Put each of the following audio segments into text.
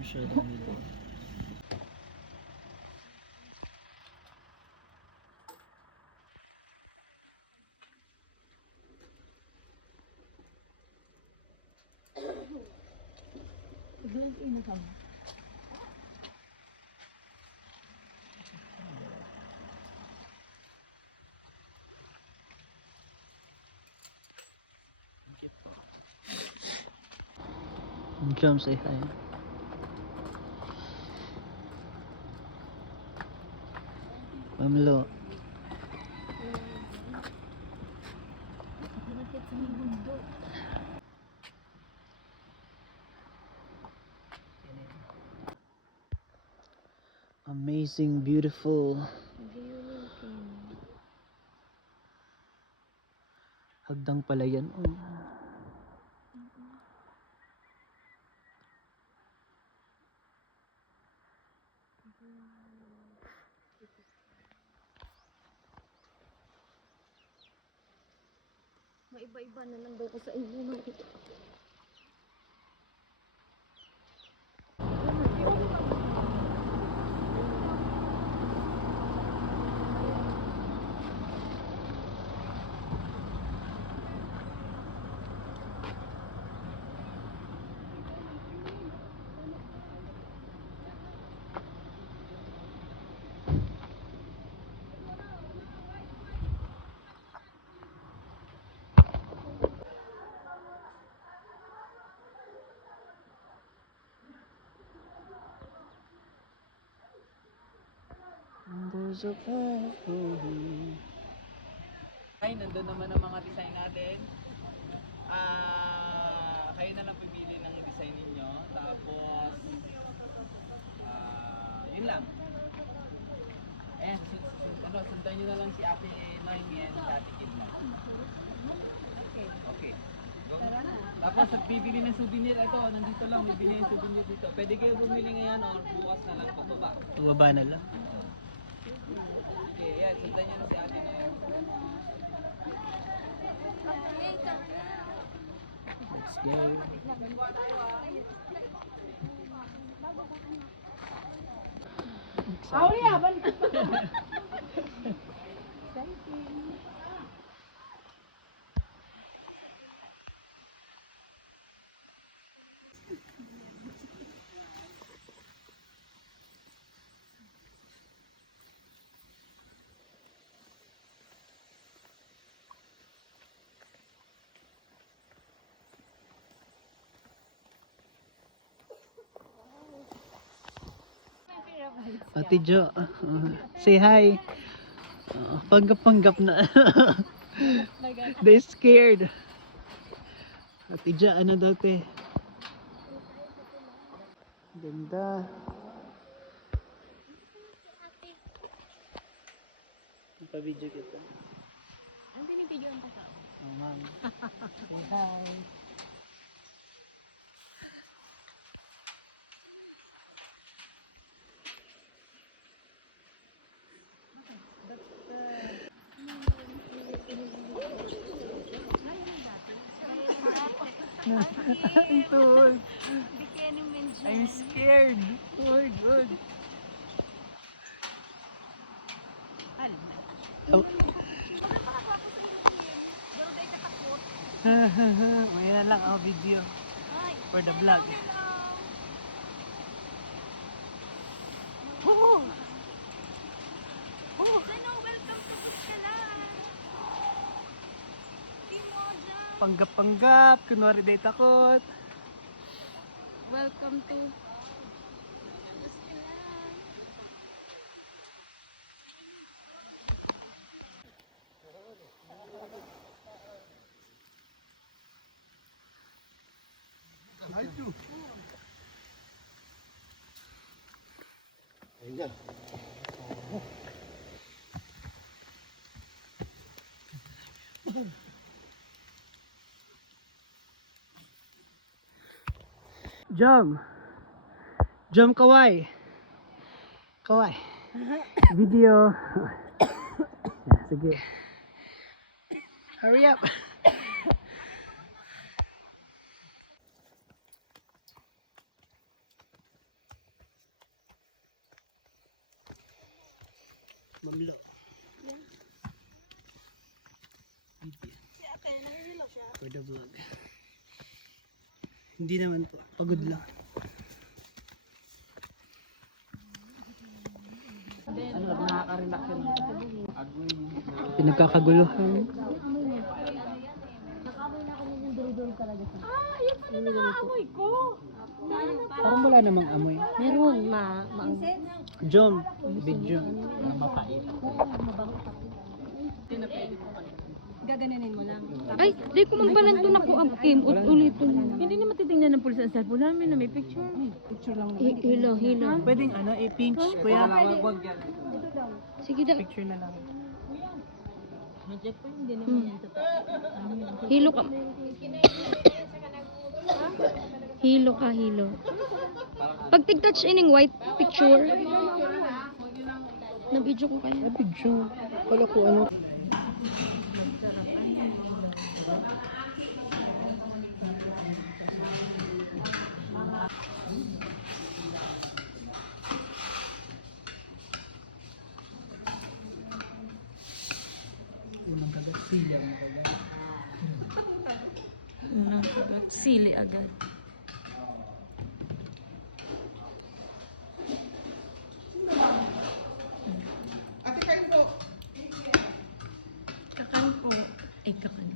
Masyadong nila. Jump, say hi. Mamlo. Amazing, beautiful. Hagdang pala yan. Oh. Maiba-iba na lang daw ko sa inyo. There's a pathway. Ay, nandun naman ang mga design natin. Kayo na lang pipili ng design ninyo. Tapos, yun lang. Ayan, sundan nyo na lang si Ate Noemi and si Ate Kidna. Okay. Go. Tapos, bibili ng souvenir. Ito, nandito lang, bibili ng souvenir dito. Pwede kayo bumili ngayon or bukas na lang pababa. Baba na lang. Okay, yan. Sundan nyo na si Ate Noemi. Let's go. Ate Jo, say hi. Panggap-panggap na. They scared. Ate Jo, ano daw te? Ganda. Ipa-video kita. Ang binibidyo ang tao. Oh, ma'am. Say hi. Ito. I'm scared. Oh, good. Oh. May na lang ang video for the vlog. Oh. Oh. Welcome to Buskalan. Panggap-panggap, kunwari day takot. Welcome to Jump. Jump kawai. Kawai. Video. Sige. Hurry up. Mamlo. For the vlog. Hindi naman po. Pagod lang. Ano, nakaka-relax yun. Pinagkakaguluhan. Parang wala namang amoy. Meron, Jom, video. Mapait. gaganunin mo lang. Ay, di ko magbalanto na po ang Kim. Ulit-ulit. Hindi na matitingnan ng pulis ang cellphone namin na may picture. Picture lang. Hilo. Pwedeng ano, i-pinch, kuya. Wag yan. Sige da. Picture na lang. Hilo ka. Hilo. Pag tig-touch ining white picture, na-video ko kaya. Picture. Wala ko ano. Unang kagat sila mo kagat. Sili agad. Kakain po. Ay, kakain.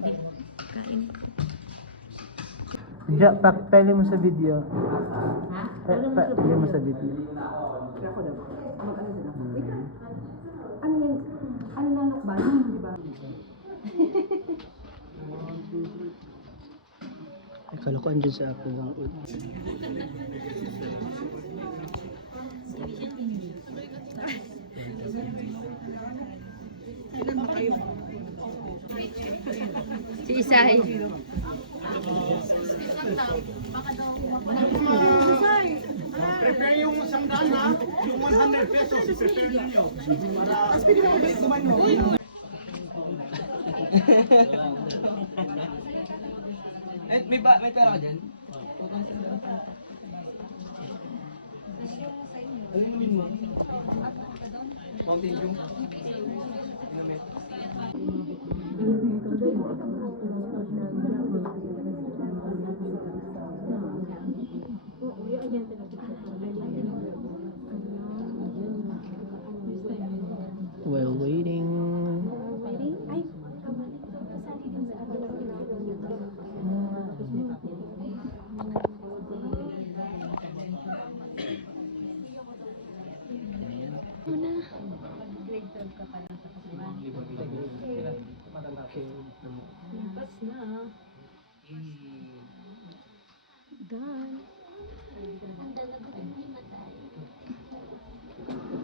Hindi. Kain po. Ja, pili mo sa video. Pili mo sa video. Ay, kala ko andyan sa Apple lang. Si Isay. Prepare yung 100 ha, yung 100 pesos, i-prepare ninyo. Tapos pwede naman balik naman nyo. May pera ka dyan? Ano namin mo? Mountain Dew? While waiting.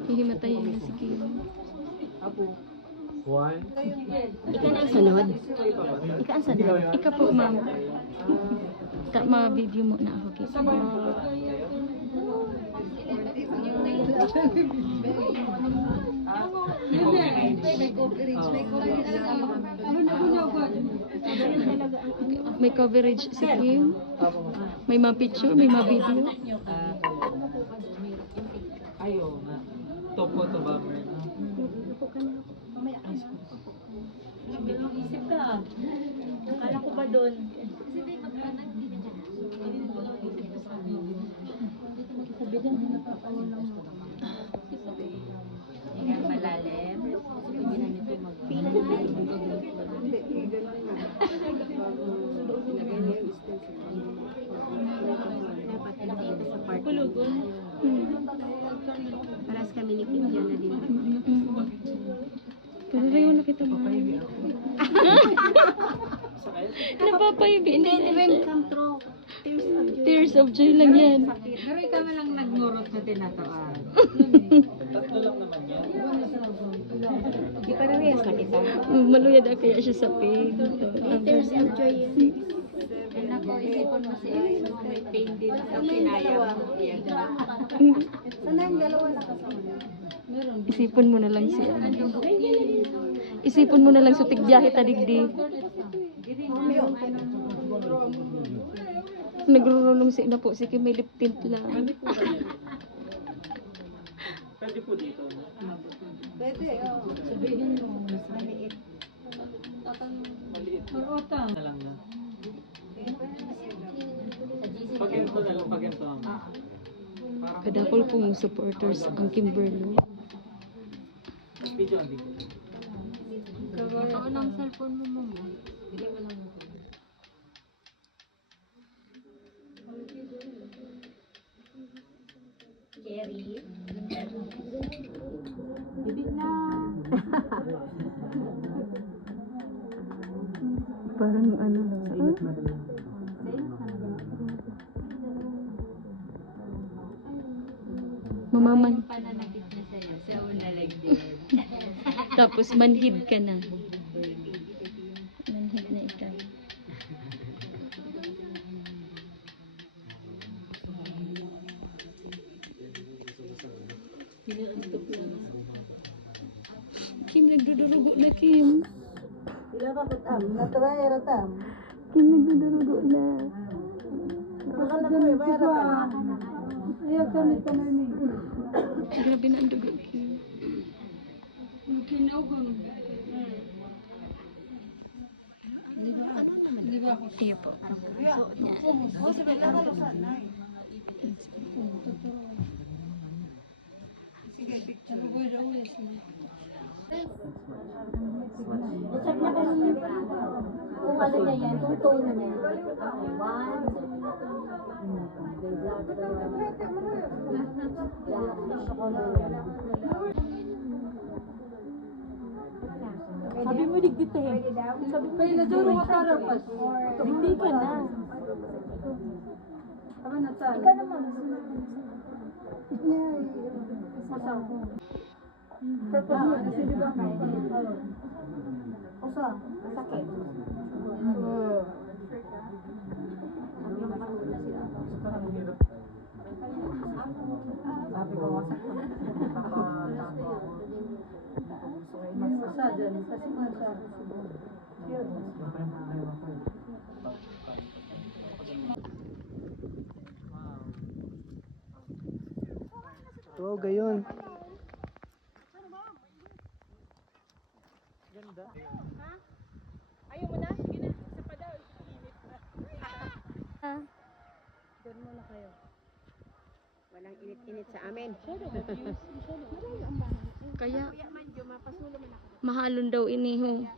Hihimatayin na si Kim. One. Ika na ang sunod. Ika ang sunod. Ika po, ma'am. Ma-video mo na ako, Kim. May coverage si Kim. May mga picture, may mga video. Ayaw na. Top photo bomber. Isip ka. Akala ko ba doon? Ayan, malalim. Pulugon. Paras kami ni Kim dyan na din. Pero kayo nakita mo. Napapayag. Hindi, Come true. Tears of joy lang yan. Pero ikaw lang nagngurot sa tinatoan. Tatlo lang naman yan. Di pa rin yung sakita. Maluyad na kaya siya sa pain. Tears of joy yan. Ako, isipon mo si Ex, may pain din sa kinaya mo. Sana yung dalawa nakasama? Isipon mo na lang siya. Isipon mo na lang sa tigbiyahe tadigdi. Nagrurulong si na po. Sige, may lip tint lang. Pwede po dito. Pwede, oo. Sabihin mo, maliit. Maliit. Na lang na. Pag ganito na lang, pag ganito mama. Kadakol pong supporters ang Kimberly. Video ang video. Ako ng cellphone mo mo. Bigay mo lang mo. Jerry. Bibig na. Parang ano. Mamaman. Pananakit na sa'yo. Sa una like din. Tapos manhid ka na. Manhid na ikaw. Kim, nagdudurugo na Kim. Sila ba kutam? Natry ratam. Kim, nagdudurugo na. Baka na ko eh, bayaratam. Ayaw ka nito na mi. Grabe na ang dugo, Kim. Iyo po. Oh, sabi lang ako sana. Sige, picture ko daw ulit. Check na kung ano niya yan, kung tone niya. Sabi mo digdit eh. Sabi ko na duro ka tarapas. Digdi ka na. Sabi na sa. Ikaw naman. Masaw. Purpose mo kasi di ba kay? Usa, sakit. Sabi ko wasak ko. Masa dyan, kasi masa. Oo, gayon. Ayaw mo na? Sige na. Isa pa daw. Doon muna kayo. Walang init-init sa amin. Kaya, mahalon daw iniho.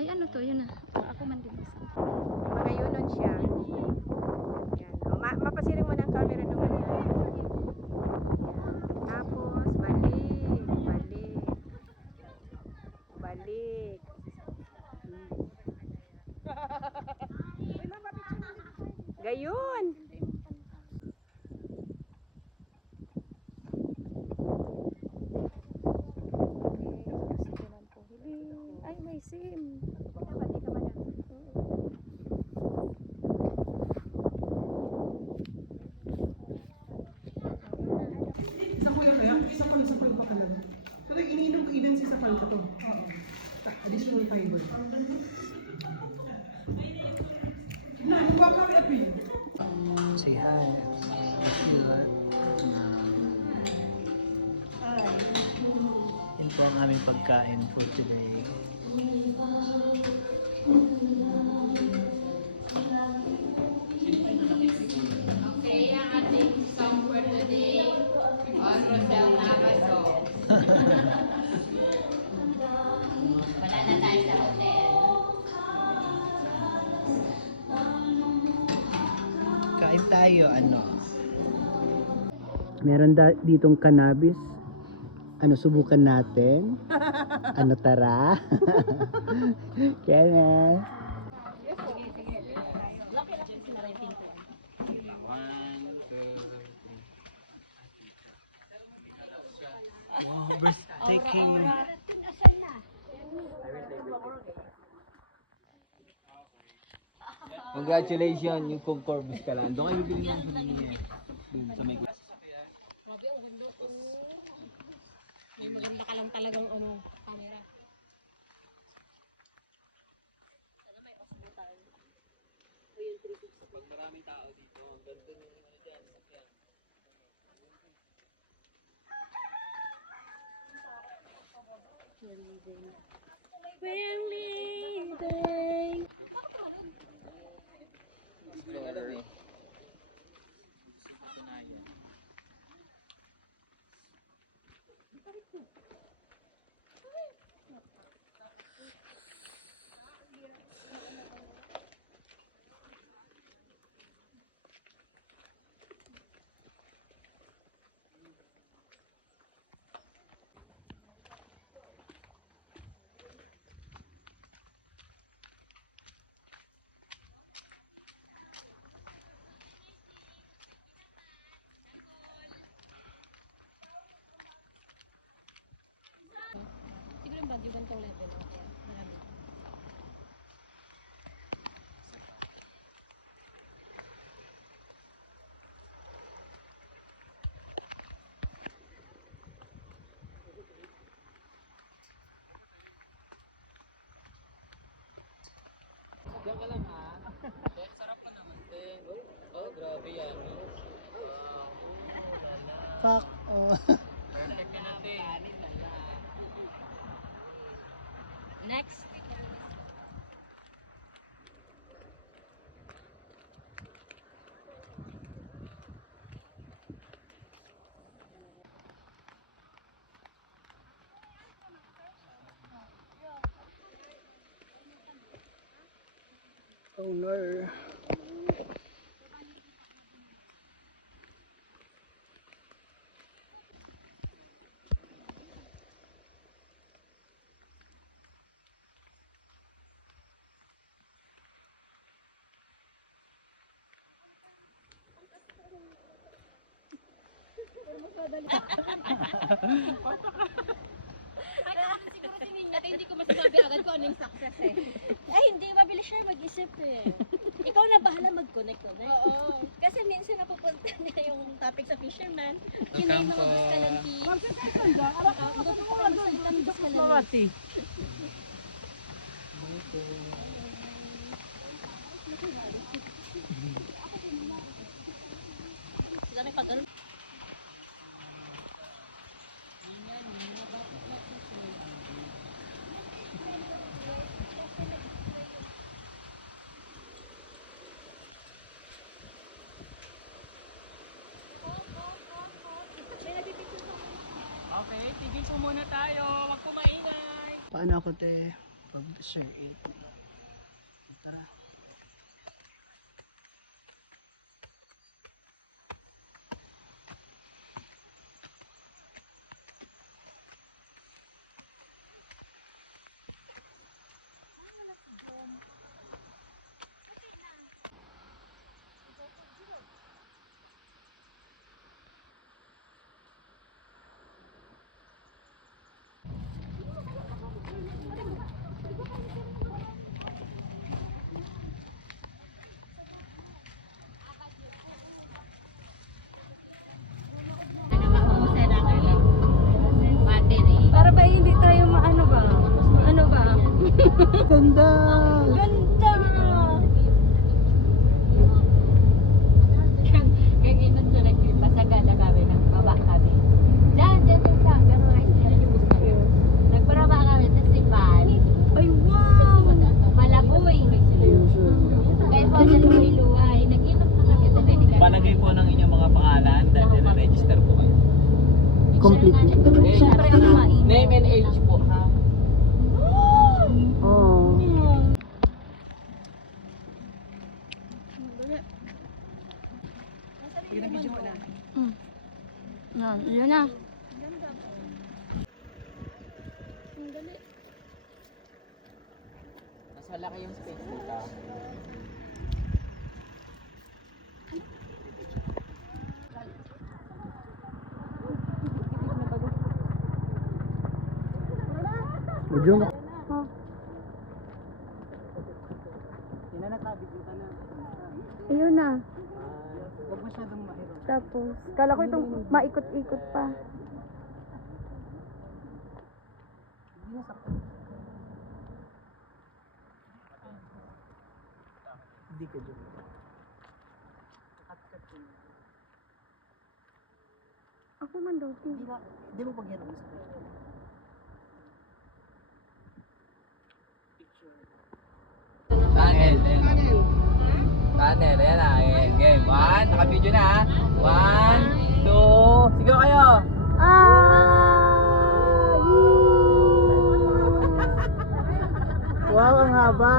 Ay, ano to? Yun na. Ako man din. Mga yunon siya. Yan. O, mapasiring mo ng camera naman yan. Tapos, balik. Balik. Balik. Gayon. Ay, may sim. Isa ko yan kaya? Isa ko pa talaga. Pero iniinom ko even si Sakal ko to. Oo. Additional fiber. Na, kuha ka rin api. Say hi. Yun po ang aming pagkain for today. Okay, ang ating song for today. On Rosel Navaso. Wala na tayo sa hotel. Kain tayo, ano? Meron ditong cannabis. Ano, subukan natin? Ano, tara? Kaya wow, breathtaking. Congratulations, yung Concorbus ka lang. Doon kayo bibili ng souvenir. Doon sa may May maganda ka lang talagang camera. pag maraming tao dito, ganda ng ano dyan, sakyan. We're leaving. Hindi ko alam eh. Gusto ko patunayan. Siguro yung bagyo ganitong level. Marami. Diyan ka lang ha. Eh, sarap pa naman din. Oh, grabe yan. Wow. Lala. Fuck. Oh. Perfect ka na din. Next. Oh no. Siguro si Ninya, hindi ko masasabi agad kung ano yung success eh. Ay, hindi. Mabilis siya mag-isip eh. Ikaw na bahala mag-connect. Oo. Kasi minsan napupunta niya yung topic sa fisherman. Yun na yung mga Biscalanti. Mawati. Sila may pag-ganun. Okay, tigil po muna tayo. Huwag po maingay. Paano ako te? Pag-share it. Tara. Para ba hindi tayo maano ba? Ano ba? Ganda! Ganda! Kaya inod na nagpasaga na kami, nagbaba kami. Diyan siya. Pero ayos na yung gusto ko. Nagparaba kami sa Sipan. Ay, wow! Malaboy. Kaya po sa Luay-Luay. Nag-inom na kami sa medical. Palagay po ng inyong mga pangalan dahil na-register po kayo. Complete. Siyempre ang mainit. Name and age po ha. Oh. Yun na. Mas malaki yung space dito. Medyo na. Tinanatabi ka na. Ayun na. Huwag masyadong mahirap. Tapos, kala ko itong maikot-ikot pa. Hindi na sakto. Hindi ka dyan. Cut-cut yun. Ako man daw. Hindi mo paghirap mo sa pwede. Tunnel. Tunnel. Ayan na. Game. 1. Naka-video na ha. 1, 2. Sigaw kayo. Wow, ang haba.